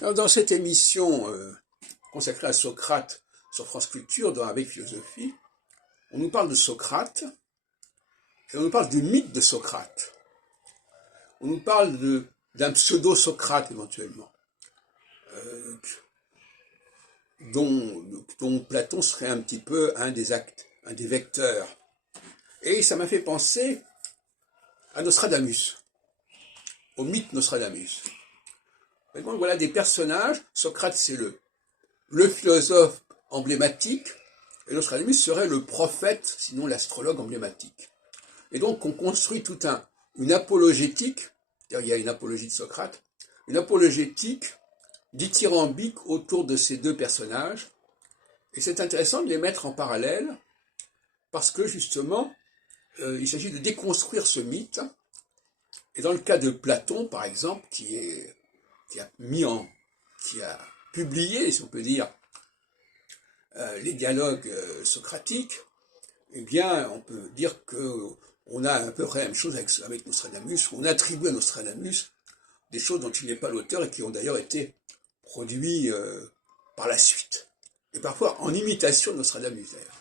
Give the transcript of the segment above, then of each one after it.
Alors, dans cette émission consacrée à Socrate sur France Culture, dans Avec Philosophie, on nous parle de Socrate et on nous parle du mythe de Socrate. On nous parle d'un pseudo-Socrate éventuellement, euh, dont Platon serait un petit peu un des vecteurs. Et ça m'a fait penser à Nostradamus, au mythe Nostradamus. Et donc voilà des personnages. Socrate, c'est le philosophe emblématique, et Nostradamus serait le prophète, sinon l'astrologue emblématique. Et donc on construit une apologétique, c'est-à-dire il y a une apologie de Socrate, une apologétique dithyrambique autour de ces deux personnages, et c'est intéressant de les mettre en parallèle, parce que justement, il s'agit de déconstruire ce mythe, et dans le cas de Platon, par exemple, qui a publié, si on peut dire, les dialogues socratiques, eh bien, on peut dire qu'on a à peu près la même chose avec Nostradamus. On attribue à Nostradamus des choses dont il n'est pas l'auteur et qui ont d'ailleurs été produites par la suite. Et parfois en imitation de Nostradamus, d'ailleurs.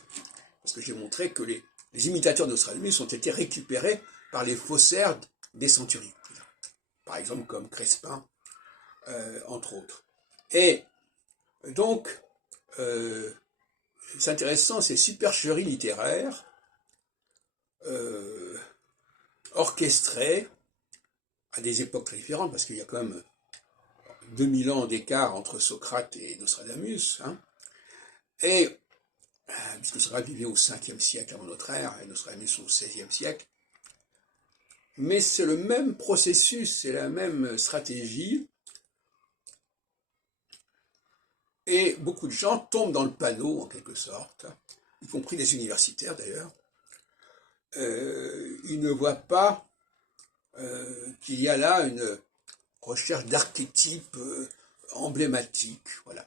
Parce que j'ai montré que les imitateurs de Nostradamus ont été récupérés par les faussaires des centuries. Par exemple, comme Crespin, entre autres. Et donc, c'est intéressant, ces supercheries littéraires orchestrées à des époques très différentes, parce qu'il y a quand même 2000 ans d'écart entre Socrate et Nostradamus, hein, et puisque Socrate vivait au 5e siècle avant notre ère, et Nostradamus au 16e siècle, mais c'est le même processus, c'est la même stratégie, et beaucoup de gens tombent dans le panneau, en quelque sorte, y compris des universitaires d'ailleurs. Ils ne voient pas qu'il y a là une recherche d'archétypes emblématiques, voilà.